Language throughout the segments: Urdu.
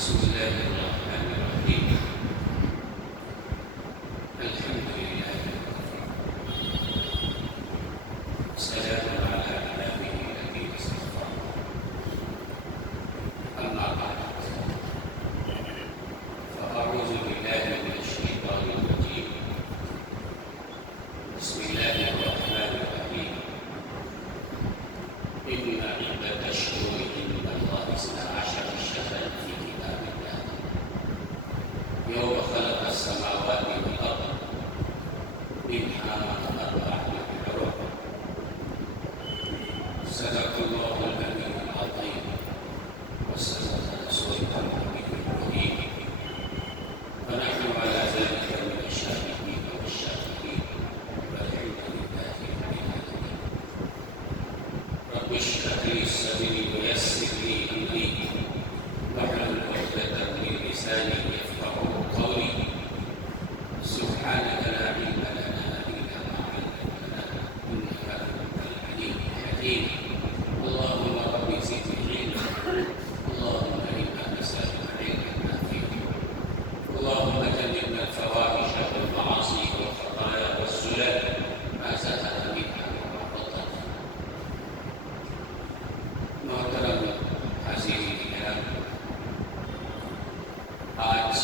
بسم الله الرحمن الرحيم. الحمد لله سلام على عباده الذين اصطفى. أما بعد فأعوذ بالله من الشيطان الرجيم. بسم الله الرحمن الرحيم. إن عدة الشهور عند الله 12 شهرا في كتاب الله يوم خلق السماوات والأرض منها أربعة حرم. صدق الله العلي العظيم وصدق رسوله النبي الكريم ونحن على ذلك من الشاهدين والشاكرين والحمد لله رب العالمين. رب اشرح لي صدري ويسر لي أمري واحلل عقدة من لساني يفقهوا قولي. سبحانك لا علم لنا إلا ما علمتنا إنك أنت العليم الحكيم. اللهم رب زدني علما. اللهم إنا نسألك علما نافعا. اللهم جنبنا الفواحش والمعاصي والخطايا والزلل ما زاد منها وما بطن. محترم حاضرین کرام، آج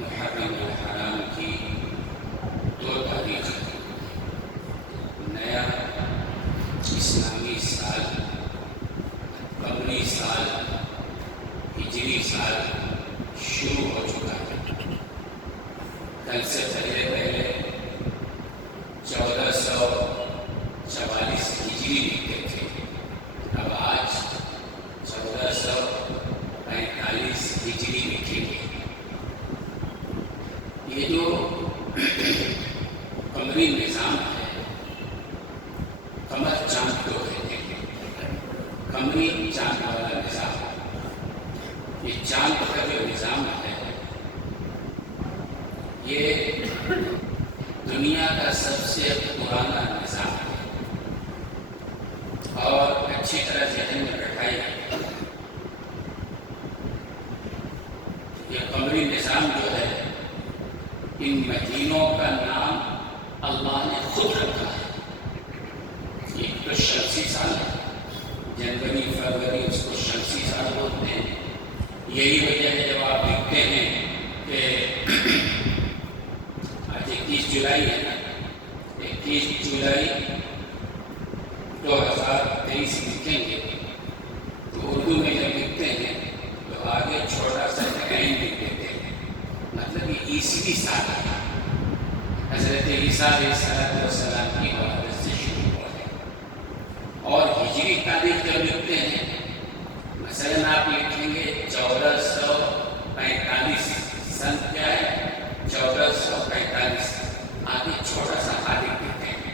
محرم الحرام کی 2 تاریخ نیا اسلامی سال، قمری سال، ہجری سال شروع ہو چکا ہے. کل سے پہلے 1444 ہجری لکھتے تھے، اب آج 1445 ہجری لکھیں گے. یہ جو قمری نظام ہے، قمر چاند کو کہتے ہیں، قمری چاند والا نظام. یہ چاند کا جو نظام ہے یہ دنیا کا سب سے پرانا نظام ہے اور اچھی طرح ذہن میں بٹھائی. یہ قمری نظام جو ہے، ان مہینوں کا نام اللہ نے خود رکھا ہے. ایک تو شمسی سال ہے، جنوری فروری اس کو شمسی سال بولتے ہیں. یہی وجہ ہے جب آپ دیکھتے ہیں کہ آج 21 جولائی ہے نا، 21 جولائی 2023 لکھیں گے تو اردو میں جب لکھتے ہیں تو آگے چھوٹا سا سیکنڈ لکھ دیتے ہیں، مطلب یہ عیسوی سال ہے. حضرت عیسیٰ علیہ السلام کی ولادت سے شروع ہوا ہے. اور ہجری تاریخ جب لکھتے ہیں، مثلاً آپ لکھیں گے 1445 سن کیا ہے، 1445 آگے چھوٹا سا ہاں لکھ دیتے ہیں.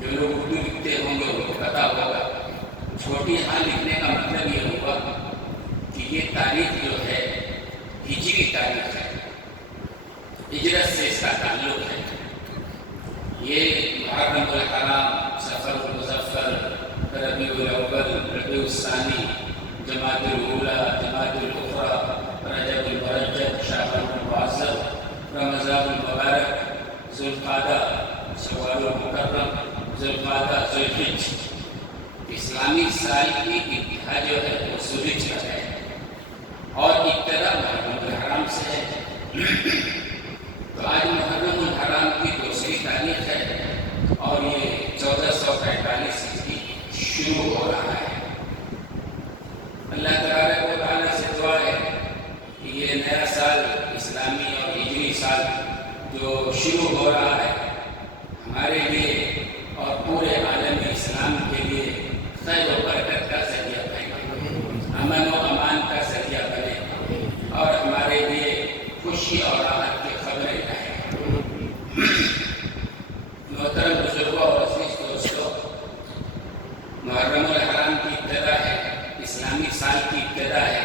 جو لوگ اردو لکھتے ہوں گے ان کو پتا ہوگا چھوٹی ہاں لکھنے کا مطلب یہ ہوگا کہ یہ تاریخ جو ہے ہجری تاریخ ہے، ہجرت سے اس کا تعلق ہے. یہ محرم الحرام، صفر المظفر، ربیع الاول، ربیع الثانی، جمادی الاولی، جمادی الاخری، رجب المرجب، شعبان المعظم، رمضان المبارک، ذوالقعدہ، شوال المکرم، ذوالقعدہ، ذوالحج. اسلامی سال کی ابتدا جو ہے وہ ذوالحج کا ہے اور ابتدا محرم الحرام سے ہے. تو آج محرم الحرام کی 2ری تاریخ ہے اور یہ 1445 کی شروع ہو رہا ہے. اللہ تبارک و تعالیٰ سے دعا ہے کہ یہ نیا سال، اسلامی اور ہجری سال جو شروع ہو رہا ہے، ہمارے لیے اور پورے عالم اسلام کے لیے خیر و برکت کا ذریعہ بنے، امن و امان کا ذریعہ بنے اور ہمارے لیے خوشی اور راحت کی خبریں لائے. محترم بزرگوں اور عزیز دوستوں، محرم الحرام کی ابتدا ہے، اسلامی سال کی ابتدا ہے.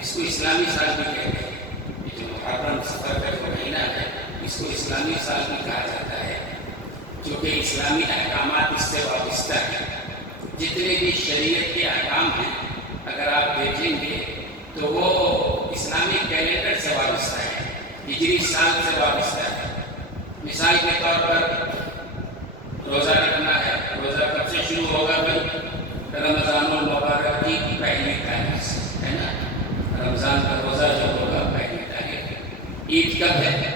اس کو اسلامی سال بھی کہتے ہیں. یہ جو محرم صفر کا جو مہینہ ہے اس کو اسلامی سال بھی کہا جاتا ہے، کیونکہ اسلامی احکامات اس سے وابستہ ہیں. جتنے بھی شریعت کے احکام ہیں اگر آپ دیکھیں گے تو وہ اسلامک کیلنڈر سے وابستہ ہے، ہجری سال سے وابستہ ہے۔ مثال کے طور پر روزہ رکھنا ہے، روزہ کب سے شروع ہوگا بھائی؟ رمضان المبارک کی پہلی تاریخ سے، ہے نا؟ رمضان کا روزہ جو ہوگا پہلی تاریخ۔ عید کب ہے؟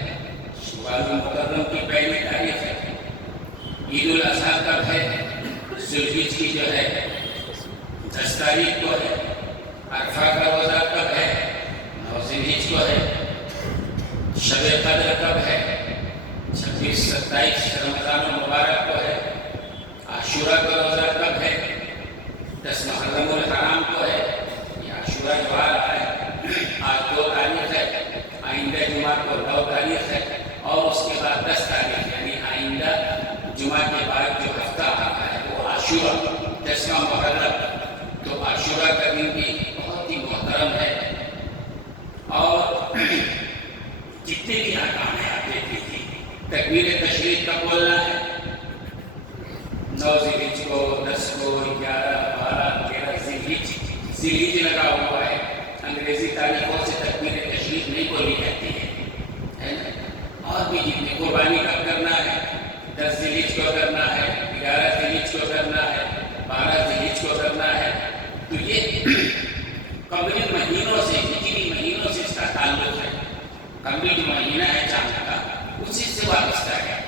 شوال المحرم کی پہلی تاریخ ہے۔ عید الاضحیٰ کب ہے؟ ذوالحجہ کی جو ہے 10 تاریخ کو ہے۔ عرفہ کا روزہ کب ہے؟ 9 ذوالحجہ کو ہے۔ شب قدر کب ہے؟ 26-27 رمضان المبارک کو ہے۔ عاشورہ کا روزہ کب ہے؟ 10 محرم الحرام کو ہے۔ یہ عاشورہ جو آ رہا ہے، آج 2 تاریخ ہے، آئندہ جمعہ کو 9 تاریخ ہے، اور اس کے بعد 10 تاریخ، یعنی آئندہ جمعہ کے بعد جو ہفتہ آ رہا ہے وہ عاشورہ 10واں محرم۔ تو عاشورہ کا دن بھی بہت ہی محترم ہے، اور جتنے بھی احکام ہیں آپ دیکھ لیجیے۔ تکبیر تشریق کب بولنا ہے؟ 9 ذوالحجہ کو، 10 کو، 11، 12، 13 ذوالحجہ لگا ہوا ہے۔ انگریزی تاریخوں سے تکبیر تشریق نہیں بولی جاتی ہے نا؟ اور بھی جتنے قربانی کب کرنا ہے؟ 10 ذوالحجہ کو کرنا ہے، 11 ذوالحجہ کو کرنا ہے، 12 ذوالحجہ کو کرنا ہے۔ تو یہ قمری مہینوں سے، ہجری مہینوں سے اس کا تعلق ہے۔ قمری جو مہینہ ہے چاند کا، اسی سے وابستہ ہے۔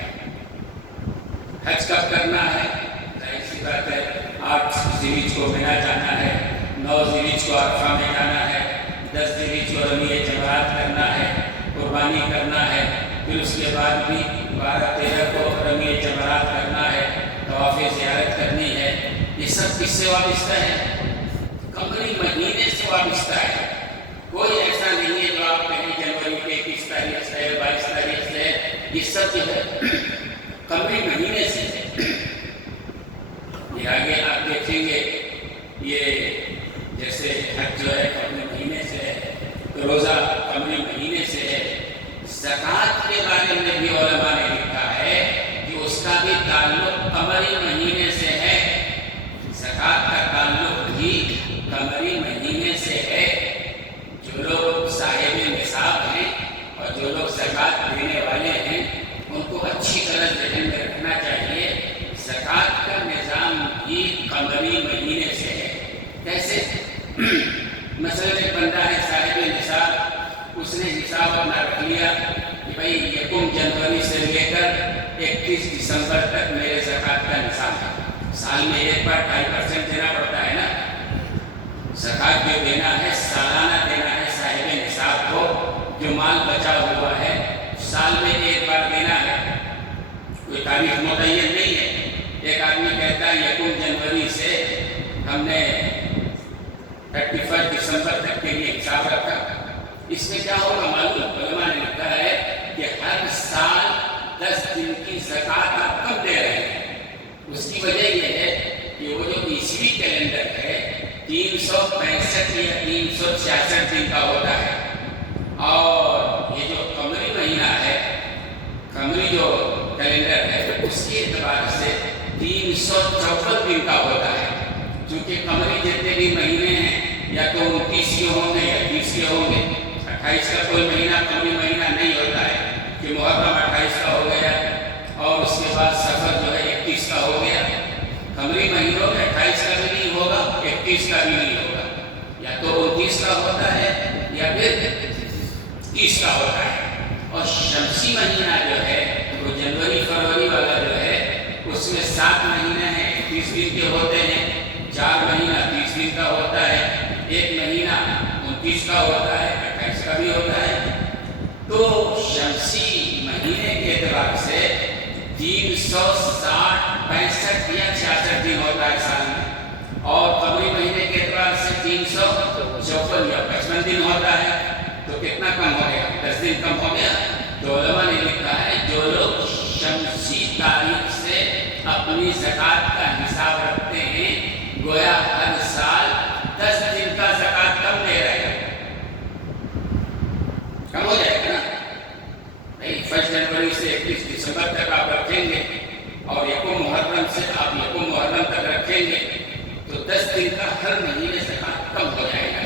حج کب کرنا ہے؟ ظاہر سی بات ہے 8 ذوالحجہ کو مینا جانا ہے، 9 ذوالحجہ کو عرفہ میں جانا ہے، 10 ذوالحجہ کو رمی جمرات کرنا ہے، قربانی کرنا ہے۔ پھر اس کے بعد بھی 12-13 کو رمی جمرات کرنا ہے، طواف زیارت کرنی ہے۔ یہ سب کس سے وابستہ ہے؟ قمری مہینے سے وابستہ ہے۔ کوئی ایسا نہیں ہے جو آپ کہیں جنوری کے 21 تاریخ سے، 22 تاریخ سے، یہ سب جو ہے قمری مہینے سے ہے۔ یہ آگے آپ دیکھیں گے، یہ جیسے حج جو ہے قمری مہینے سے ہے، تو روزہ قمری مہینے سے ہے۔ زکوٰۃ کے بارے میں بھی علماء نے لکھا ہے کہ اس کا بھی تعلق قمری مہینے سے ہے۔ زکوٰۃ کا تعلق بھی قمری مہینے سے ہے۔ جو لوگ صاحب نصاب ہیں اور جو لوگ زکوٰۃ دینے والے ہیں، ان کو اچھی طرح ذہن میں رکھنا چاہیے، زکوٰۃ کا نظام بھی قمری مہینے سے ہے۔ کیسے؟ مثلاً ایک بندہ ہے صاحب نصاب، اس نے حساب اپنا رکھ لیا کہ بھائی 1 جنوری سے لے کر 31 دسمبر تک میرے زکوٰۃ کا نصاب ہے۔ سال میں ایک بار 2.5% دینا پڑتا ہے نا۔ زکوٰۃ جو دینا ہے سالانہ دینا ہے صاحب نصاب کو، جو مال بچا ہوا ہے سال میں ایک بار دینا ہے۔ کوئی تاریخ متعین نہیں ہے۔ ایک آدمی کہتا ہے 1 جنوری سے ہم نے 31 دسمبر تک کے لیے حساب رکھا۔ اس میں کیا ہوگا معلوم؟ علماء نے لکھا ہے کہ ہر سال 10 دن کی زکوٰۃ آپ کم دے رہے ہیں۔ اس کی وجہ یہ ہے کہ وہ جو عیسوی کیلنڈر ہے 365 یا 366 دن کا ہوتا ہے، اور یہ جو قمری مہینہ ہے، قمری جو کیلنڈر ہے، اس کے اعتبار سے 354 دن کا ہوتا ہے۔ چونکہ قمری جتنے بھی مہینے ہیں یا تو 29 کے ہوں گے یا 30 کے ہوں گے۔ 28 کا کوئی مہینہ قمری مہینہ نہیں ہوتا ہے کہ محرم 28 کا ہو گیا اور اس کے بعد سفر جو ہے 31 کا ہو گیا۔ قمری مہینوں میں 28 کا بھی نہیں ہوگا، 31 کا بھی نہیں ہوگا، یا تو 29 کا ہوتا ہے یا پھر 30 کا ہوتا ہے۔ اور شمسی مہینہ جو ہے وہ جنوری فروری والا جو ہے، اس میں 7 مہینے ہیں، 31 دن کے ہوتے ہیں، 4 مہینہ 30 دن کا ہوتا ہے، 1 مہینہ 29 کا ہوتا ہے، 28 کا بھی ہوتا ہے۔ تو شمسی مہینے کے اعتبار سے 360، 65 یا 66 دن ہوتا ہے سال میں، اور قمری مہینے کے اعتبار سے 354 یا 55 دن ہوتا ہے۔ تو کتنا کم ہو گیا؟ 10 دن کم ہو گیا۔ تو علماء نے لکھا ہے جو لوگ شمسی تاریخ سے اپنی زکوٰۃ کا حساب رکھتے ہیں، گویا ہر سال 10 دن کا زکوٰۃ کم دے رہے ہیں۔ کم ہو جائے گا نا؟ 1 جنوری سے 31 دسمبر تک آپ رکھیں گے اور 1 محرم سے آپ 1 محرم تک رکھیں گے، تو 10 دن کا ہر مہینے زکوٰۃ کم ہو جائے گا۔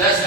10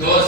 2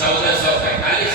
1445,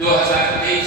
2023,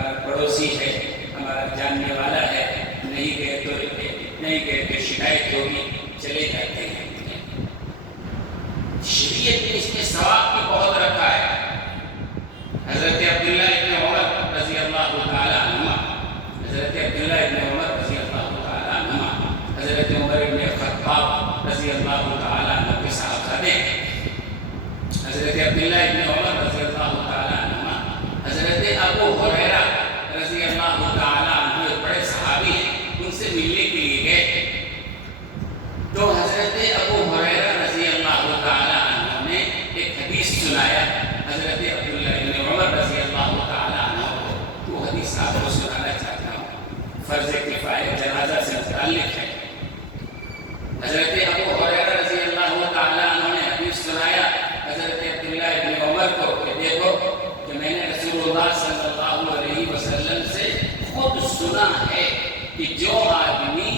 ہمارا پڑوسی ہے، ہمارا جاننے والا ہے، نہیں گئے تو شکایت ہوگی، چلے جاتے ہیں۔ شریعت نے اس میں ثواب بھی بہت رکھا ہے۔ حضرت عبداللہ ابن عمر رضی اللہ تعالی عنہما، حضرت عبداللہ ابن عمر رضی اللہ تعالی عنہما، حضرت عمر ابن خطاب رضی اللہ تعالی عنہ کے صحابہ ہیں۔ حضرت عبداللہ ابن عمر رضی اللہ تعالی عنہما حضرت ابو ہریرہ رضی اللہ تعالی عنہ ایک بڑے صحابی ہیں، ان سے ملنے کے لیے گئے تو حضرت ابو ہریرہ رضی اللہ تعالی عنہ نے ایک حدیث سنایا حضرت عبداللہ ابن عمر رضی اللہ تعالی عنہ کو۔ وہ حدیث آپ کو سنانا چاہتا ہوں، فرض کفایہ جنازہ سے متعلق ہے۔ حضرت ابو ہریرہ رضی اللہ تعالی عنہ نے حدیث سنایا حضرت عبداللہ ابن عمر کو کہ دیکھو کہ میں نے رسول اللہ صلی اللہ علیہ وسلم سے خود سنا ہے کہ جو آدمی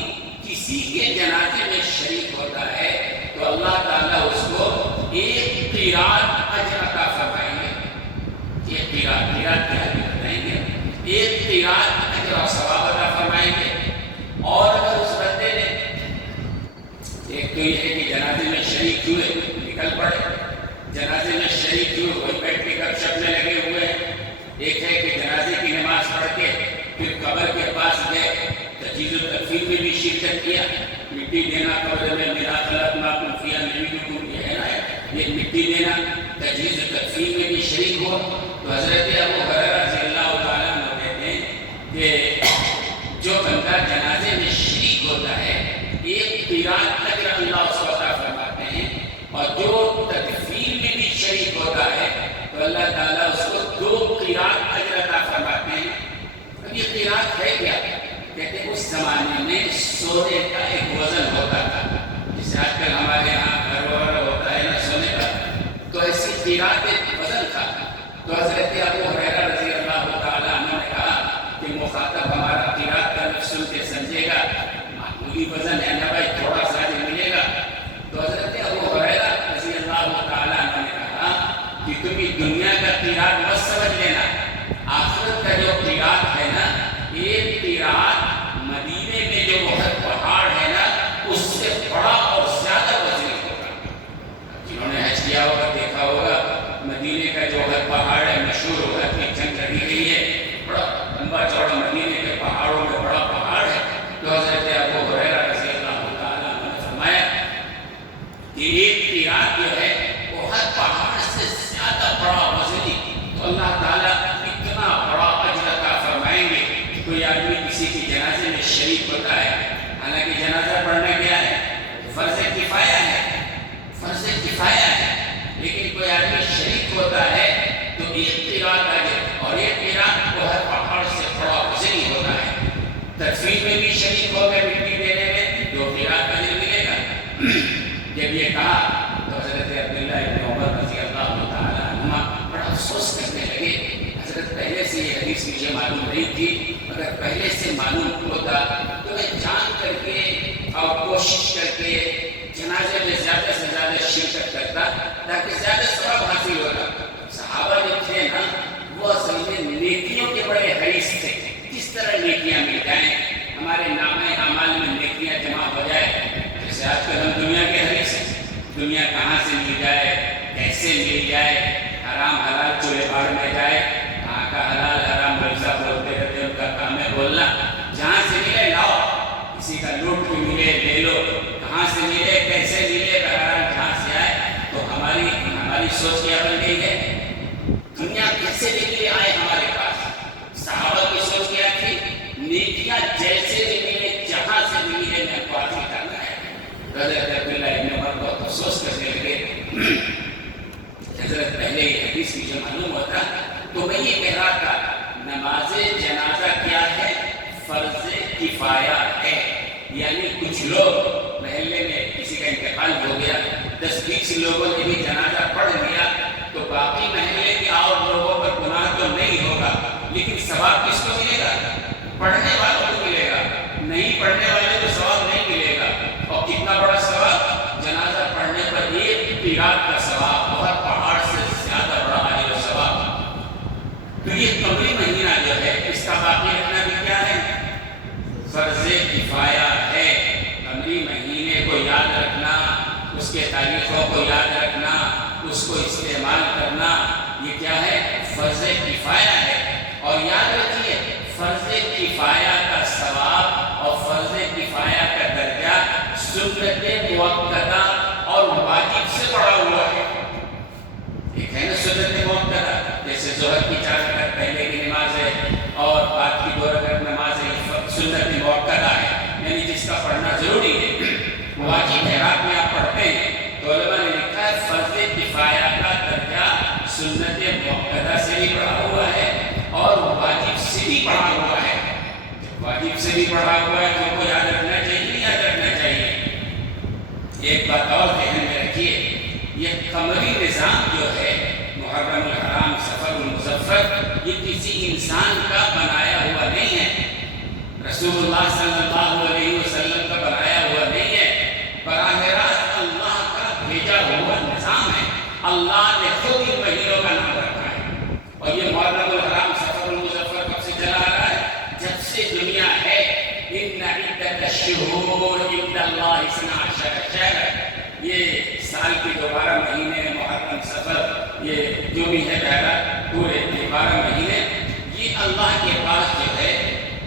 کسی کے جنازے میں شریک ہوتا ہے تو اللہ تعالیٰ اس کو ایک قیراط اجر عطا فرمائیں گے۔ ایک قیراط کیا بھی بتائیں گے، ایک قیراط اجر و ثواب عطا فرمائیں گے۔ اور اگر اس بندے نے، ایک تو یہ ہے کہ جنازے میں شریک ہوئے، نکل پڑے، جنازے میں شریک ہوئے، کوئی بیٹھ کے گپ شپ میں لگے ہوئے ہیں۔ ایک ہے کہ جنازے کی نماز پڑھ کے پھر قبر کے پاس گئے، تجہیز و تکفین میں بھی شرکت کیا، مٹی دینا قبر میں، میرا خلقناکم فیہا نعیدکم، یہ ہے نا، یہ مٹی دینا، تجہیز و تکفین میں بھی شریک ہوا۔ تو حضرت ابو ہریرہ رضی اللہ تعالیٰ عنہ کہتے ہیں کہ جو بندہ جنازے میں شریک ہوتا ہے ایک قیراط اجر اللہ اس کو عطا فرماتے ہیں، اور جو تکفین میں بھی شریک ہوتا ہے تو اللہ تعالیٰ اس کو 2 قیراط اجر عطا فرماتے ہیں۔ اب یہ قیراط ہے کیا؟ کہتے ہیں اس زمانے میں سونے کا ایک وزن ہوتا تھا، جسے آج کل ہمارے یہاں گھر وغیرہ ہوتا ہے نا سونے کا، تو ایسی قیراط ایک وزن تھا۔ تو حضرت ابو ہریرہ رضی اللہ تعالیٰ عنہ نے کہا کہ مخاطب ہمارا قیراط کا لفظ سن کے سمجھے گا معمولی وزن ہے نا بھائی، تھوڑا سا جو ملے گا۔ تو حضرت ابو ہریرہ رضی اللہ تعالیٰ عنہ نے کہا کہ تم یہ دنیا کا قیراط مت سمجھ لینا، آخرت کا جو قیراط ہے نا، ایک قیراط مدینے میں جو احد پہاڑ ہے نا اس سے بڑا اور زیادہ وزنی ہوگا۔ جنہوں نے حج کیا ہوگا دیکھا ہوگا مدینے کا جو احد پہاڑ ہے، مشہور احد کی جنگ لڑی گئی ہے، بڑا لمبا چوڑا مدینے کے پہاڑوں میں بڑا پہاڑ ہے۔ تو حضرت ابو ہریرہ رضی اللہ تعالیٰ عنہ نے فرمایا کہ ایک قیراط جو ہے احد پہاڑ سے زیادہ بڑا وزنی، تو اللہ تعالیٰ اتنا بڑا اجر عطا فرمائیں گے۔ کوئی آدمی کسی کی جنازے میں شریک ہوتا ہے، حالانکہ جنازہ پڑھنا کیا ہے؟ فرض کفایہ ہے، فرض کفایہ ہے، لیکن کوئی آدمی شریک ہوتا ہے تو ایک قیراط اجر، اور ایک قیراط وہ ہر پہاڑ سے بڑا وزنی ہوتا ہے۔ تکفین میں بھی شریک ہو گئے، مٹی دینے میں 2 قیراط اجر ملے گا۔ جب یہ کہا تو حضرت عبداللہ ابن عمر رضی اللہ تعالیٰ عنہما بڑا افسوس کرنے لگے۔ حضرت پہلے سے یہ حدیث مجھے معلوم نہیں تھی، اگر پہلے سے معلوم ہوتا تو میں جان کر کے اور کوشش کر کے جنازے میں زیادہ سے زیادہ شرکت کرتا تاکہ زیادہ ثواب حاصل ہوتا۔ صحابہ جو تھے نا وہ اصل میں نیکیوں کے بڑے حریص تھے، کس طرح نیکیاں مل جائیں، ہمارے نامہ اعمال میں نیکیاں جمع ہو جائے۔ جیسے آج کل ہم دنیا کے حریص ہیں، دنیا کہاں سے مل جائے، کیسے مل جائے، حرام حلال چولہے بھاڑ میں جائے، کہاں کا حلال حرام مرزا بولتے رہتے، ان کا کام ہے بولنا، جہاں سے ملے لاؤ، کسی کا لوٹ بھی ملے لے لو، کہاں سے ملے کیسے ملے، بہرحال جہاں سے آئے۔ تو ہماری سوچ کیا بن گئی ہے، دنیا کیسے نکلے آئے ہمارے پاس۔ صحابہ کی سوچ کیا تھی، نیکیاں جیسے بھی ملے جہاں سے بھی ملے میں کو حاصل کرنا ہے۔ حضرت عبداللہ ابن عمر بہت افسوس کرنے لگے، حضرت پہلے یہ حدیث مجھے معلوم ہوتا تو میں یہ کہہ رہا تھا نماز جنازہ کیا ہے؟ فرض کفایہ ہے، یعنی کچھ لوگ محلے میں کسی کا انتقال ہو گیا، 10-20 لوگوں نے بھی جنازہ پڑھ لیا تو باقی محلے کے اور لوگوں پر گناہ تو نہیں ہوگا، لیکن ثواب کس کو ملے گا؟ پڑھنے والوں کو ملے گا، نہیں پڑھنے والے کو ثواب نہیں ملے گا۔ اور کتنا بڑا ثواب؟ جنازہ پڑھنے پر 1 قیراط کا ثواب، بہت پہاڑ سے زیادہ بڑا اجر و ثواب۔ تو یہ قمری مہینہ جو ہے اس فرض کفایہ کا ثواب اور فرض کفایہ کا درجہ سنت مؤکدہ اور واجب سے بڑا ہوا ہے۔ ایک ہے نا سنت مؤکدہ، جیسے ظہر کی 4 رکعت پہلے کی نماز ہے اور بعد کی 2 رکعت نماز ہے، سنت مؤکدہ ہے، یعنی جس کا پڑھنا ضروری ہے، واجب ہے، رات میں آپ پڑھتے ہیں۔ تو علماء نے لکھا ہے فرض کفایہ کا درجہ سنت مؤکدہ سے بھی بڑھا ہوا ہے اور واجب سے بھی بڑھا ہوا ہے۔ واجب سے بھی بڑھا ہوا ہے تو کو یاد رکھنا چاہیے، یاد رکھنا چاہیے۔ ایک بات اور ذہن میں رکھیے، یہ قمری نظام جو ہے محرم الحرام سفر المظفر، یہ کسی انسان کا بنایا ہوا نہیں ہے، رسول اللہ صلی اللہ علیہ وسلم کا بنایا ہوا نہیں ہے، براہ راست اللہ کا بھیجا ہوا نظام ہے۔ اللہ نے خود ان مہینوں کا نام رکھا ہے، اور یہ محرم الحرام سفر المظفر کب سے چلا آ رہا ہے؟ جب سے دنیا ہے۔ ان عدت الشہور عند اللہ 12 شہر، یہ سال کے 12 مہینے محرم سفر، یہ جو بھی ہے پہلا پورے 12 مہینے، یہ اللہ کے پاس جو ہے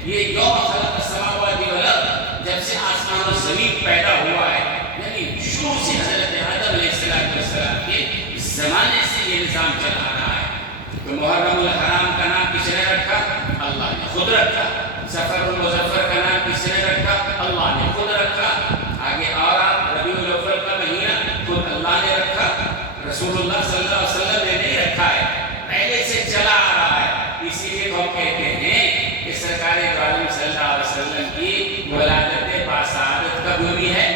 یہ یوم خلق السماوات والارض، جب سے آسمان و زمین پیدا ہوا ہے، یعنی شروع سے حضرت آدم علیہ السلام کے زمانے سے یہ نظام چلا رہا ہے۔ تو محرم الحرام کا نام کس نے رکھا؟ اللہ نے خود رکھا۔ سفر المظفر کا نام کس نے رکھا؟ اللہ نے خود رکھا۔ آگے اور ربیع الاول کا مہینہ خود اللہ نے رکھا، رسول اللہ صلی اللہ علیہ وسلم نے نہیں رکھا ہے، پہلے سے چلا آ رہا ہے۔ اسی لیے ہم کہتے ہیں کہ سرکار دو عالم صلی اللہ علیہ وسلم کی ولادت باسعادت کب ہوئی ہے؟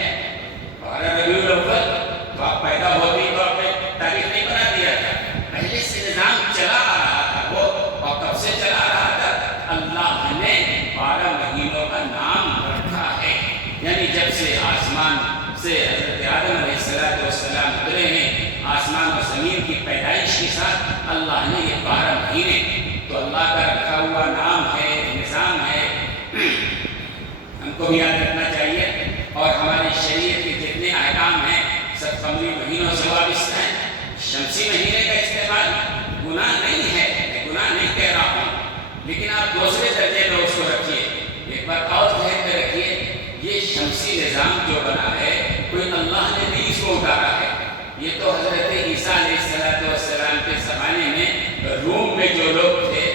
12 ربیع الاول۔ تو آپ پیدا ہوتے ہی تو آپ نے تاریخ نہیں بنا دیا تھا، پہلے سے نظام چلا آ رہا تھا وہ، اور کب سے چلا آ رہا تھا؟ اللہ نے 12 مہینوں کا نام رکھا ہے، یعنی جب سے آسمان سے حضرت آدم علیہ السلام اترے ہیں، آسمان و زمین کی پیدائش کے ساتھ اللہ نے یہ 12 مہینے، تو اللہ کا رکھا ہوا نام ہے، نظام ہے، ہم کو بھی یاد رکھنا چاہیے۔ اور ہماری شریعت کے جتنے احکام ہیں سب قمری مہینوں سے وابستہ ہیں۔ شمسی مہینے کا استعمال گناہ نہیں ہے، میں گناہ نہیں کہہ رہا ہوں، لیکن آپ دوسرے درجے میں اس کو رکھیے۔ ایک بار اور ذہن میں رکھیے، یہ شمسی نظام جو بنا ہے کوئی اللہ نے نہیں اس کو اتارا ہے، یہ تو حضرت عیسیٰ علیہ السلام کے زمانے میں روم میں جو لوگ تھے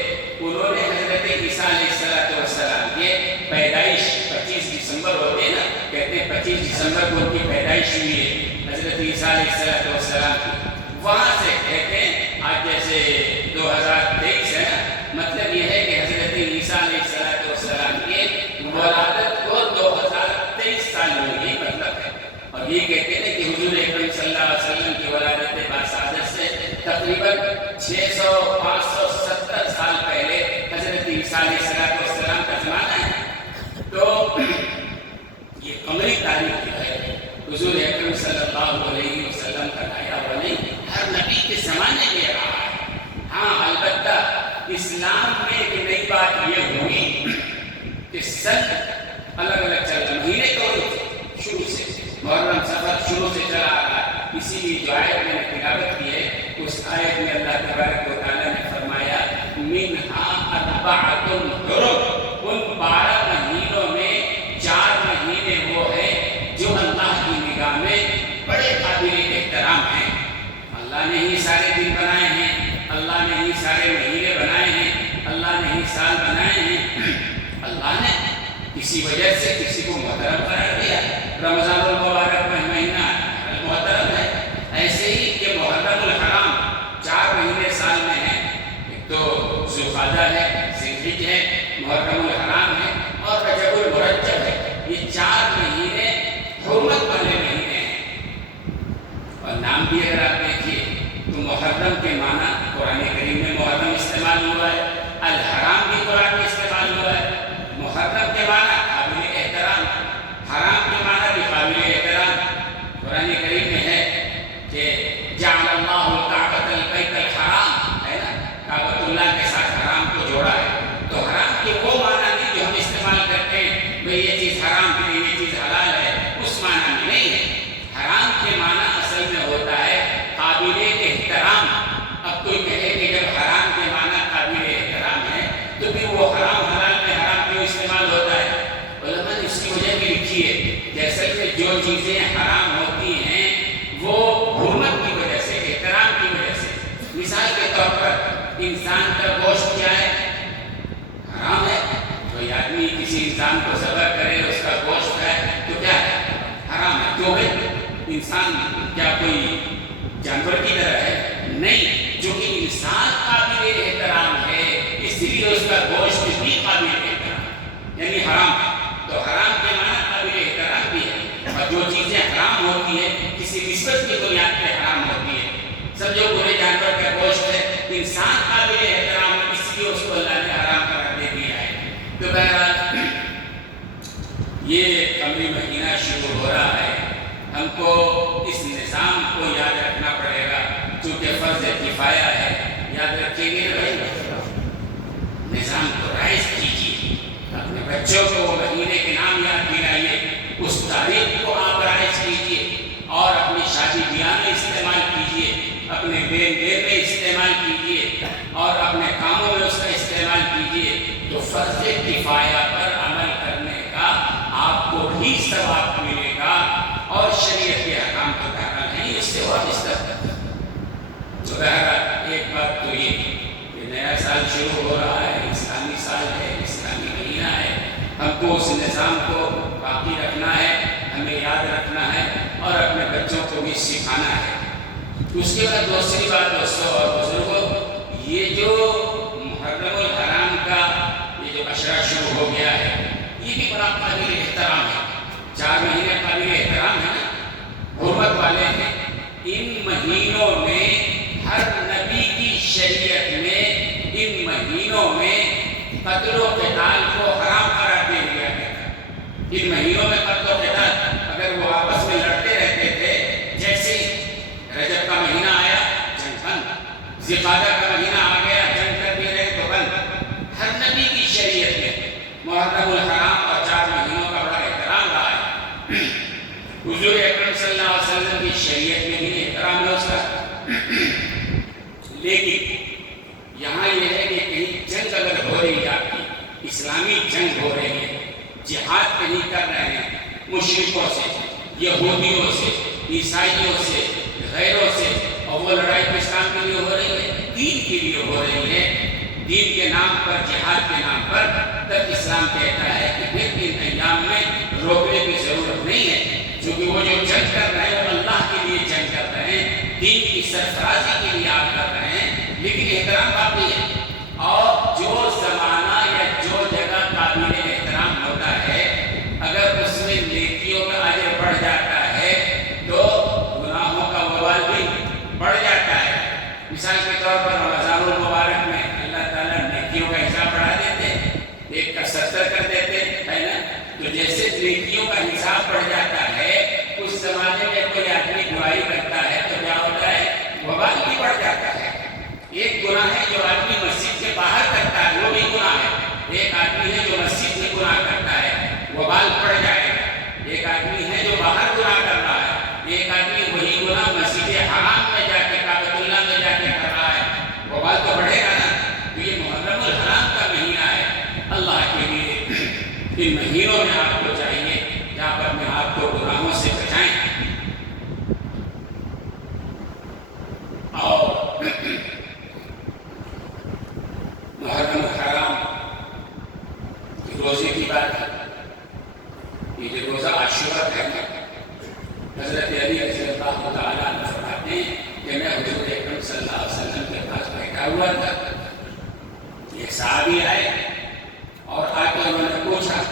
انہوں نے حضرت عیسیٰ علیہ السلام کے پیدائش 25 دسمبر ہوتے ہیں نا، کہتے ہیں 25 دسمبر کو ان کی پیدائش ہوئی ہے حضرت عیسیٰ علیہ السلام کی، وہاں سے کہتے ہیں آج جیسے 2023 ہے نا، مطلب یہ ہے کہ حضرت عیسیٰ علیہ السلام کی ولادت کو 2023 سال میں یہی مطلب ہے۔ اور یہ کہتے ہیں کہ حضور اکرم صلی اللہ علیہ وسلم کی ولادت باسعادت سے تقریباً 600-570 سال پہلے حضرت عیسیٰ علیہ السلام کا زمانہ ہے۔ تو یہ قمری تاریخ جو ہے حضور اکرم صلی اللہ علیہ وسلم کا لایا ہوا نہیں، ہر نبی کے زمانے میں رہا ہے۔ ہاں البتہ اسلام میں ایک نئی بات یہ ہوئی کہ سن الگ الگ چل رہا، مہینے کو شروع سے محرم سفر شروع سے چلا آ رہا ہے۔ اسی لیے جو آیت میں نے تلاوت کی ہے اس آیت میں اللہ تبارک و تعالیٰ نے فرمایا منہا اربعۃ حرم، ان 12 مہینوں میں 4 مہینے وہ ہیں جو اللہ کی نگاہ میں بڑے قابل احترام ہیں۔ اللہ نے ہی سارے دن بنائے ہیں، اللہ نے ہی سارے مہینے بنائے ہیں، اللہ نے ہی سال بنائے ہیں، اللہ نے کسی وجہ سے کسی کو محترم قرار دیا۔ رمضان المبارک میں مہینہ محترم ہے، ایسے ہی کہ محرم الحرام 4 مہینے سال میں ہیں، ایک تو ذوالقعدہ ہے، ذوالحجہ ہے، محرم الحرام ہے اور رجب المرجب ہے۔ یہ 4 مہینے حرمت والے مہینے ہیں، اور نام بھی اگر آپ دیکھیے تو محرم کے معنی قرآن کریم میں محرم استعمال ہوا ہے، الحرام بھی قرآن میں استعمال ہوا ہے۔ محرم کے معنی قابل احترام، حرام کے معنی بھی قابل احترام۔ قرآن کریم میں ہے کہ جعل اللہ الکعبۃ البیت الحرام، ہے نا، کعبۃ اللہ کے ساتھ حرام کو جوڑا ہے۔ تو حرام کے وہ معنی نہیں جو ہم استعمال کرتے ہیں، بھئی یہ چیز حرام ہے یہ چیز حلال ہے، اس معنی میں نہیں ہے۔ حرام کے معنی اصل میں ہوتا ہے قابل احترام۔ اب کوئی کہے کہ جب چیزیں حرام ہوتی ہیں وہ حرمت کی وجہ سے، احترام کی وجہ سے. مثال کے طور پر انسان کا گوشت کیا ہے؟ حرام ہے. کوئی آدمی کسی انسان کو ذبح کرے، اس کا گوشت ہے تو کیا ہے؟ حرام ہے. کیوں ہے؟ انسان کیا کوئی جانور کی طرح ہے؟ نہیں. جو کہ انسان قابل احترام ہے اس لیے اس کا گوشت بھی قابل احترام ہے، یعنی حرام ہے. تو حرام کے معنی قابل احترام بھی ہے. اور جو چیزیں حرام ہوتی ہے کسی نسبت کی بنیاد پہ حرام ہوتی ہے. سمجھو برے جانور کا گوشت ہے، انسان قابل احترام ہے اس لیے اس کو اللہ نے حرام قرار دے دیا ہے. تو بہرحال یہ قمری مہینہ شروع ہو رہا ہے، ہم کو اس نظام کو یاد رکھنا پڑے گا چونکہ فرض کفایہ ہے. یاد رکھیں گے بھائی، نظام کو رائج کیجیے، اپنے بچوں کو وہ مہینے کے نام یاد دلائیے، اس تاریخ کو آپ رائج کیجیے اور اپنی شادی بیاہ میں استعمال کیجیے، اپنے لین دین میں استعمال کیجیے اور اپنے کاموں میں اس کا استعمال کیجیے. تو فرض کفایہ پر عمل کرنے کا آپ کو بھی ثواب ملے گا اور شریعت کے احکام کو ڈھانا نہیں اس سے وابستہ. تو بہرحال ایک بات تو یہ نیا سال شروع ہو رہا ہے، اسلامی سال ہے، اسلامی مہینہ ہے. ہم کو اس نظام کو باقی رکھنا ہے، ہمیں یاد رکھنا ہے اور اپنے بچوں کو بھی سکھانا ہے. اس کے بعد دوسری بات دوستوں اور بزرگوں، یہ جو محرم الحرام کا یہ جو عشرہ شروع ہو گیا ہے یہ بھی بڑا قابل احترام ہے. 4 مہینے قابل احترام ہے نا، حرمت والے ہیں. ان مہینوں میں ہر نبی کی شریعت میں ان مہینوں میں قتل و قتال کو حرام قرار دے دیا گیا تھا. ان مہینوں میں قتل و قتال، اگر وہ آپس میں لڑتے رہتے تھے، جیسے رجب کا مہینہ آیا جنگ بند، ذوالقعدہ کا مہینہ آ گیا جنگ کر بھی رہے تو بند. ہر نبی کی شریعت میں محرم الحرام اور 4 مہینوں کا بڑا احترام رہا ہے. حضور اکرم صلی اللہ علیہ وسلم کی شریعت میں بھی احترام ہے اس کا. لیکن یہاں یہ ہے کہ کہیں جنگ اگر ہو رہی ہے، آپ کی اسلامی جنگ ہو رہی ہے، جہاد کہیں کر رہے ہیں مشرکوں سے، یہودیوں سے، عیسائیوں سے، غیروں سے، اور وہ لڑائی اسلام کے لیے ہو رہی ہے، دین کے لیے ہو رہی ہے، دین کے نام پر، جہاد کے نام پر، تب اسلام کہتا ہے کہ پھر ان ایام میں روکنے کی ضرورت نہیں ہے. کیونکہ وہ جو جنگ کر رہے ہیں وہ اللہ کے لیے جنگ کر رہے ہیں، دین کی سرفرازی کے لیے آپ کر رہے ہیں، لیکن احترام باقی ہے. اور جو زمانہ یا جو جگہ قابل احترام ہوتا ہے، اگر اس میں نیکیوں کا اجر بڑھ جاتا ہے تو گناہوں کا وبال بھی بڑھ جاتا ہے. مثال کے طور پر رمضان المبارک میں اللہ تعالیٰ نیکیوں کا حساب بڑھا دیتے ہیں، 1 کا 70 کر دیتے ہے نا. تو جیسے نیکیوں کا حساب بڑھ جاتا ہے، اس زمانے میں کوئی آدمی برائی کرتا ہے تو کیا ہوتا ہے؟ وبال بھی بڑھ جاتا ہے. ایک گناہ ہے جو آدمی مسجد کے باہر کرتا ہے وہ بھی گناہ ہے، ایک آدمی ہے جو مسجد میں گناہ کرتا ہے وبال بڑھ جائے گا. ایک آدمی ہے جو باہر گناہ کر رہا ہے، ایک آدمی وہی گناہ مسجد حرام میں جا کے، کعبۃ اللہ میں جا کے کر رہا ہے، وبال تو بڑھے گا نا. تو یہ محرم الحرام کا مہینہ ہے. اللہ کے لیے ان مہینوں میں آپ کو چاہیے کہ آپ اپنے آپ کو گناہوں سے بچائیں. اور محرم الحرام روزے کی بات ہے، یہ جو روزہ عاشورہ ہے، حضرت علی رضی اللہ تعالیٰ عنہ فرماتے ہیں کہ میں حضور اکرم صلی اللہ علیہ وسلم کے پاس بیٹھا ہوا تھا. ایک صحابی آئے اور آ کے انہوں نے پوچھا،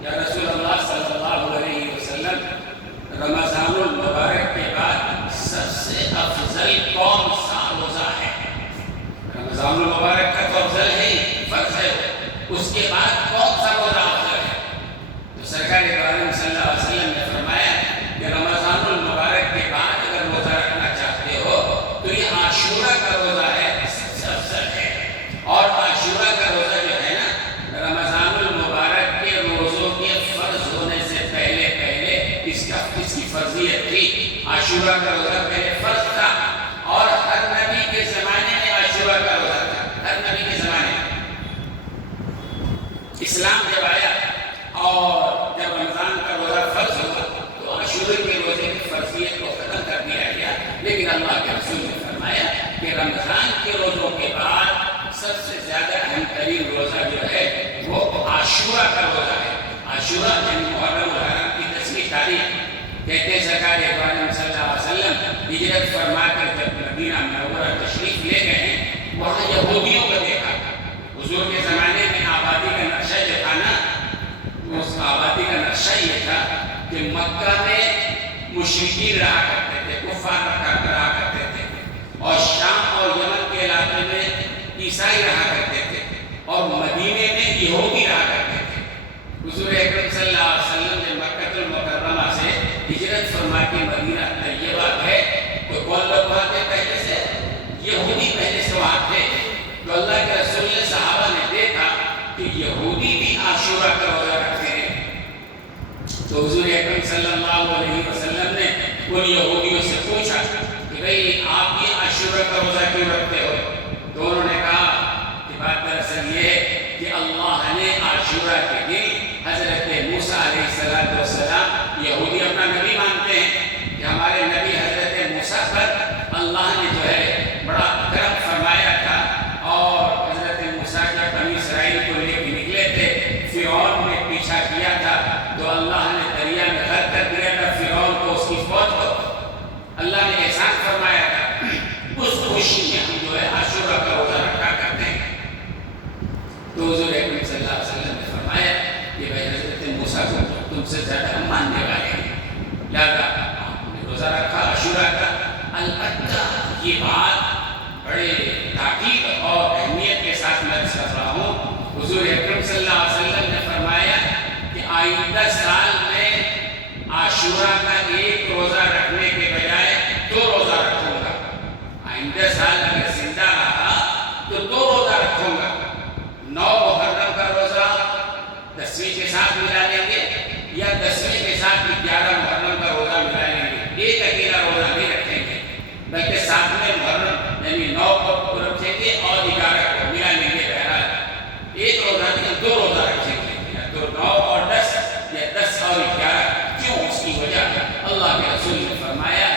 یا رسول اللہ صلی اللہ علیہ وسلم، رمضان المبارک کے بعد سب سے افضل کون سا روزہ ہے؟ رمضان المبارک کا تو افضل ہے، فرض ہے، اس کے بعد کون سا روزہ افضل ہے؟ تو سرکار عالم صلی اللہ علیہ وسلم نے فرمایا کہ رمضان المبارک کے بعد اگر روزہ رکھنا چاہتے ہو تو یہ عاشورہ کا روزہ ہے، سب سے افضل ہے. اور عاشورہ کا روزہ جو ہے نا، رمضان المبارک کے روزوں کے فرض ہونے سے پہلے اس کی فرضیت تھی. عاشورہ کا روزہ پہلے فرض تھا اور ہر نبی کے زمانے میں عاشورہ کا روزہ تھا. ہر نبی کے زمانے میں اسلام جب آیا اور جب رمضان کا روزہ فرض ہوا تو عاشورہ عاشورے کے روزے کی فرضیت کو ختم کر دیا گیا، لیکن اللہ کے رسول نے فرمایا کہ رمضان کے روزوں کے بعد سب سے زیادہ اہم ترین روزہ جو ہے وہ عاشورہ کا روزہ ہے۔ عاشورہ یعنی محرم الحرام کی 10ویں تاریخ۔ کہتے ہیں سرکار دو عالم صلی اللہ علیہ وسلم ہجرت فرما کر جب مدینہ منورہ تشریف لے گئے ہیں، وہاں یہودیوں کو دیکھا۔ حضور کے زمانے میں آبادی کا نقشہ جو تھا نا، اس آبادی کا نقشہ یہ تھا کہ مکہ میں مشرکین رہا کرتے تھے، کفار رہا کرتے تھے، اور شام اور یمن کے علاقے میں عیسائی رہا کرتے تھے، اور مدینے میں یہودی رہا کرتے تھے۔ حضور اکرم صلی اللہ علیہ وسلم نے مکہ المکرمہ سے ہجرت فرما کے مدینہ طیبہ گئے تو کون لوگ وہاں تھے؟ پہلے سے یہودی پہلے سے وہاں تھے۔ تو اللہ کے رسول نے صحابہ نے دیکھا کہ یہودی بھی عاشورہ کا روزہ رکھتے ہیں، تو حضور اکرم صلی اللہ علیہ وسلم نے ان یہودیوں سے پوچھا کہ بھئی آپ یہ عاشورہ کا روزہ کیوں رکھتے ہو؟ تو انہوں نے کہا کہ بات دراصل یہ ہے کہ اللہ نے عاشورہ کے دن حضرت موسیٰ علیہ السلام، یہودی اپنا نبی مانتے ہیں کہ ہمارے نبی حضرت موسیٰ پر اللہ نے جو ہے بڑا کرم فرمایا تھا، اور حضرت موسیٰ کے بنی اسرائیل کو لے کے نکلے تھے، فرعون نے پیچھا کیا تھا تو اللہ نے دریا میں غرق کر دیا تھا فرعون کو، اس کی فوج کو اللہ نے احسان فرمایا تھا۔ اس خوشی میں ہم جو ہے عاشورہ کا روزہ رکھا کرتے ہیں۔ تو حضور اکرم صلی اللہ علیہ وسلم نے فرمایا کہ بھائی حضرت موسیٰ کو تم سے زیادہ ہم ماننے والے ہیں، لہذا آپ نے روزہ رکھا عاشورہ کا۔ البتہ یہ بات بڑے تاکید اور اہمیت کے ساتھ میں کر رہا ہوں، حضور اکرم صلی اللہ علیہ وسلم نے فرمایا کہ آئندہ سال میں عاشورہ کا ایک روزہ رکھنے کے بجائے 2 روزہ رکھوں گا۔ آئندہ سال اگر زندہ رہا تو 2 روزہ رکھوں گا، 9 محرم کا روزہ 10ویں کے ساتھ ملا لیں گے، یا 10ویں کے ساتھ 11 محرم کا روزہ ملا لیں گے۔ ایک اکیلا روزہ نہیں رکھیں گے، بلکہ 7ویں محرم یعنی 9 کو رکھیں گے اور 11 کو ملا لیں گے۔ بہرحال ایک روزہ نہیں، 2 روزہ رکھیں گے، یا تو 9 اور 10 یا 10 اور 11۔ کیوں؟ اس کی وجہ اللہ کے رسول نے فرمایا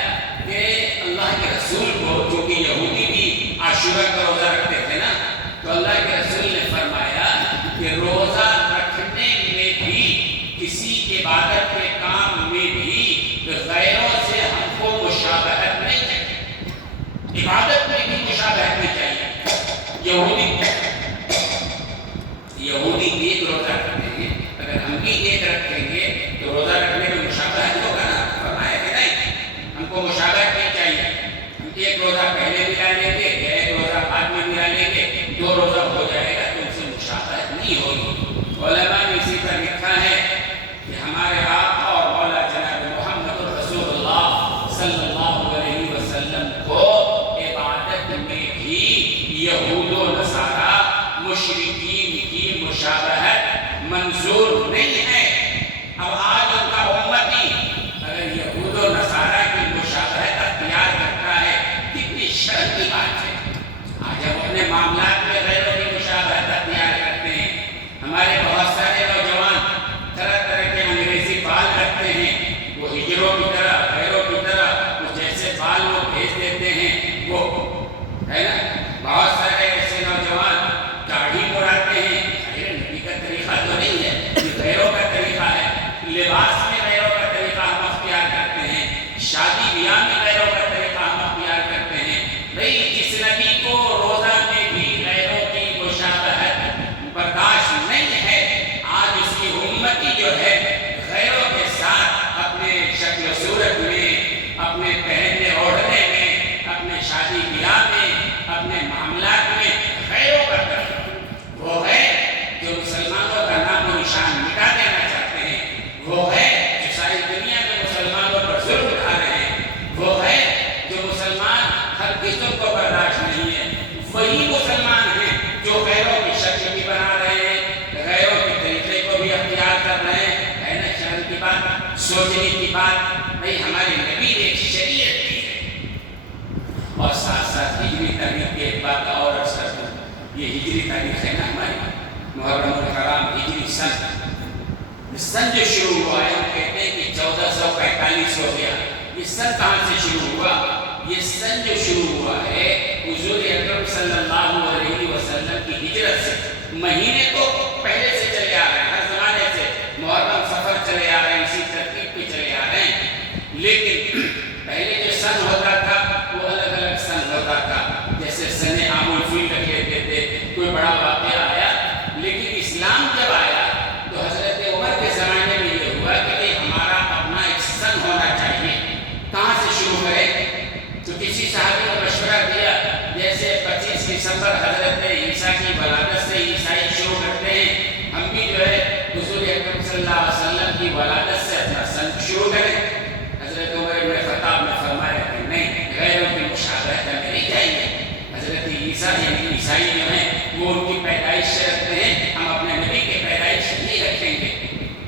کہ اللہ کے رسول کو، چونکہ یہودی بھی عاشورہ کا روزہ رکھتے تھے نا، تو اللہ کے رسول نے فرمایا کہ روزہ رکھنے میں بھی، کسی عبادت کے کام میں بھی غیروں سے ہم کو مشابہت نہیں چاہیے، عبادت میں بھی مشابہت نہیں چاہیے۔ یہودی ایک روزہ رکھتے ہیں، اگر ہم بھی ایک رکھیں گے تو روزہ رکھنے میں مشابہت ہوگا نا، فرمایا کہ نہیں، ہم کو مشابہت نہیں چاہیے۔ ہم ایک روزہ پہلے ملا لیں گے یا ایک روزہ بعد میں ملا لیں گے، 2 روزہ ہو جائے گا تو ان سے مشابہت نہیں ہوگی۔ علماء نے اسی پر لکھا ہے کہ ہمارے آپ اور مولا جناب محمد رسول اللہ صلی اللہ علیہ وسلم کو عبادت میں بھی یہود و نصارہ مشرکین کی مشابہت منظور نہیں ہے۔ اب آج ان کا امتی اگر یہود و نصارہ کی مشابہت اختیار کرتا ہے، کتنی شرم کی بات ہے۔ آج ہم اپنے معاملات میں غیروں کی مشابہت اختیار کرتے ہیں۔ ہمارے بہت سارے نوجوان طرح طرح کے انگریزی بال رکھتے ہیں، وہ ہجروں کی طرح، غیروں کی طرح جیسے بال وہ بھیج دیتے ہیں، وہ ہے نا۔ بہت سارے ایسے نوجوان داڑھی مڑاتے ہیں، نبی کا طریقہ تو نہیں ہے، یہ غیروں کا طریقہ ہے۔ لباس میں غیروں کا طریقہ ہم اختیار کرتے ہیں، شادی بیاہ میں غیروں کا طریقہ ہم اختیار کرتے ہیں۔ بھئی جس نبی کو روزہ میں بھی غیروں کی مشابہت برداشت نہیں ہے، آج اس کی امتی جو ہے غیروں کے ساتھ اپنے شکل و صورت میں، اپنے پہننے اوڑھنے میں، اپنے شادی بیاہ میں، اپنے معاملات میں غیروں کا طریقہ، وہ ہے جو مسلمانوں کا نام و نشان مٹا دینا چاہتے ہیں، وہ ہے جو ساری دنیا میں مسلمانوں پر ظلم اٹھا رہے ہیں، وہ ہے جو مسلمان ہر قسم کو برداشت نہیں ہے۔ وہی مسلمان ہیں جو غیروں کی شکل بھی بنا رہے ہیں، غیروں کے طریقے کو بھی اختیار کر رہے ہیں۔ ہے نا شرم کی بات، سوچنے کی بات۔ بھئی ہمارے نبی نے ایک شریعت دی ہے، اور ساتھ ساتھ ہجری تاریخ کی ایک بات اور عرض کر دوں، یہ ہجری تاریخ ہے نا ہماری، محرم الحرام ہجری سن سن جو شروع ہوا ہے، ہم کہتے ہیں کہ 1445 ہو گیا. یہ سن کہاں سے شروع ہوا؟ یہ سن جو شروع ہوا ہے حضور اکرم صلی اللہ علیہ وسلم کی ہجرت سے. مہینے تو پہلے سے چلے آ رہے ہیں، ہر زمانے سے محرم سفر چلے آ رہے ہیں، اسی ترتیب پہ چلے آ رہے ہیں. لیکن پہلے جو سن ہوتا تھا وہ الگ الگ سن ہوتا تھا. جیسے سن عام الفیل رکھ لیتے تھے، کوئی بڑا واقعہ آیا. لیکن اسلام جب آیا تو حضرت عمر کے زمانے میں یہ ہوا کہ ہمارا اپنا ایک سن ہونا چاہیے. کہاں سے شروع کریں؟ تو کسی صحابی نے مشورہ دیا جیسے 25 دسمبر حضرت عیسیٰ کی ولادت سے عیسائی شروع کرتے ہیں، ہم بھی جو ہے حضور اکرم صلی اللہ علیہ وسلم کی ولادت سے اپنا سن شروع کریں. حضرت عمر ابن خطاب نے فرمایا کہ نہیں، غیروں کی مشابہت ہمیں نہیں چاہیے. حضرت عیسیٰ یعنی عیسائی جو ہیں وہ ان کی پیدائش سے رکھتے ہیں، ہم اپنے نبی کی پیدائش نہیں رکھیں گے.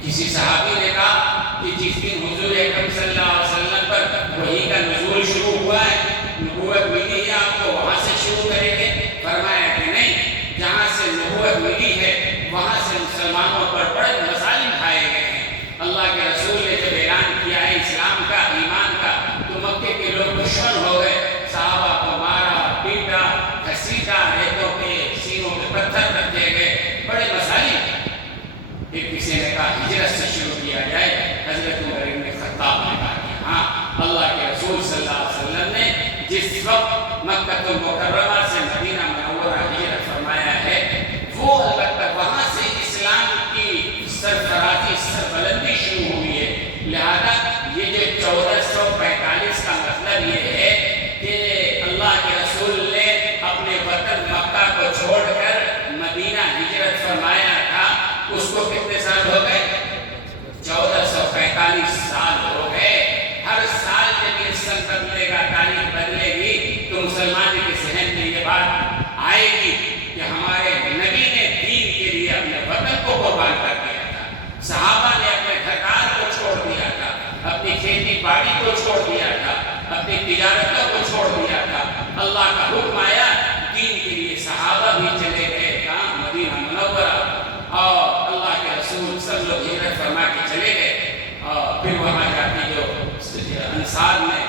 کسی صحابی نے کہا کہ جس دن حضور اکرم صلی اللہ علیہ وسلم پر وحی کا نزول شروع ہوا ہے، نبوت ملی ہے، آپ کو وہاں سے شروع کریں گے. فرمایا کہ نہیں، جہاں سے نبوت ملی ہے وہاں سے مسلمانوں پر بڑے مظالم کھائے گئے ہیں. اللہ کے رسول نے جب اعلان کیا ہے اسلام کا، ایمان کا، تو مکے کے لوگ دشمن ہو گئے. صحابہ کو مارا، پیٹا، گھسیٹا، ریتوں پہ سینوں پہ پتھر رکھے گئے، بڑے مظالم. ایک کسی نے کہا ہجرت سے شروع کیا جائے. حضرت عمر بن خطاب نے کہا کہ ہاں، اللہ کے رسول صلی اللہ علیہ وسلم نے جس وقت مکہ المکرمہ سے مدینہ منورہ ہجرت فرمایا ہے، وہ البتہ وہاں سے اسلام کی سرفرازی، سربلندی شروع ہوئی ہے. لہذا یہ جو 1445 کا مطلب یہ ہے کہ اللہ کے رسول نے اپنے وطن مکہ کو چھوڑ کر مدینہ ہجرت فرمایا تھا. اس کو کتنے سال ہو گئے؟ 1445 سال ہو گئے. ہر سال جب یہ سن بدلے گا، تاریخ بدلے گی، تو مسلمان کے ذہن میں یہ بات آئے گی کہ ہمارے نبی نے دین کے لیے اپنے وطن کو قربان کر دیا تھا. صحابہ نے اپنے گھر کو چھوڑ دیا تھا، اپنی کھیتی باڑی کو چھوڑ دیا تھا، اپنی تجارتوں کو چھوڑ دیا تھا. اللہ کا حکم آیا دین کے لیے، صحابہ بھی چلے گئے کہاں؟ مدینہ منورہ. اور اللہ کے رسول سب لوگ ہجرت فرما کے چلے گئے. اور پھر وہاں جا کے جو انصار نے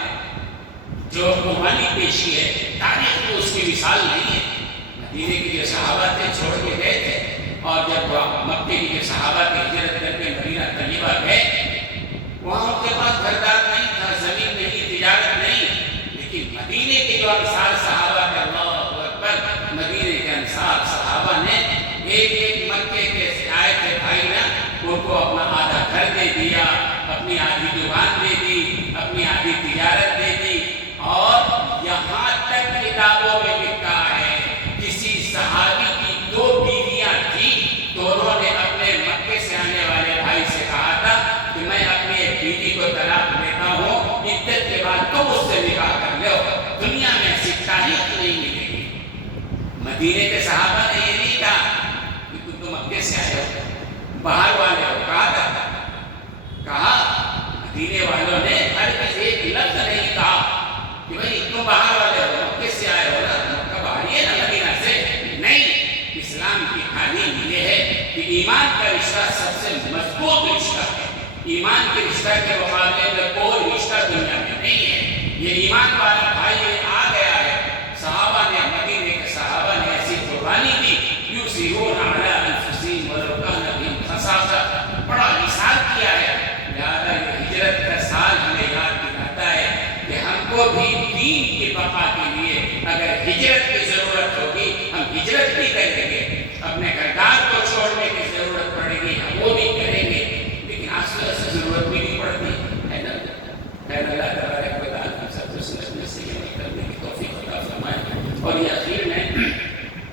جو قربانی پیش کی ہے، تاریخ میں اس کی مثال نہیں ہے. مدینے کے جو صحابہ تھے چھوڑ کے گئے تھے، اور جب مکے کے جو صحابہ کے ہجرت کر کے مدینہ طیبہ گئے، وہاں ان کے پاس گھردار نہیں تھا، زمین نہیں، تجارت نہیں. لیکن مدینے کے جو انصار صحابہ کے، اللہ اکبر، مدینے کے انصار صحابہ نے ایک مکے کے آئے تھے بھائی نا، ان کو اپنا آدھا گھر دے دیا، اپنی آدھی دکان دے دی، اپنی آدھی تجارت دے دی. اور یہاں تک کتابوں میں لکھا ہے کسی صحابی کی 2 بیویاں تھیں، دونوں نے اپنے مکے سے آنے والے بھائی سے کہا تھا کہ میں اپنی ایک بیوی کو طلاق دیتا ہوں، عدت کے بعد تم اس سے نکاح کر لو. دنیا میں ایسی تاریخ نہیں ملے گی. مدینے کے صحابہ نے یہ نہیں کہا کہ تم مکے سے آئے ہو، باہر والے ہو. کہا مدینے والوں نے ہرگز ایک لفظ نہیں کہا کہ بھئی تم باہر والے ہو، مکے سے آئے ہو نا، مکہ باہر ہے نا مدینہ سے. نہیں، اسلام کی تعلیم یہ ہے کہ ایمان کا رشتہ سب سے مضبوط رشتہ ہے. ایمان کے رشتہ کے مقابلے میں کوئی رشتہ دنیا میں نہیں ہے. یہ ایمان والا بھائی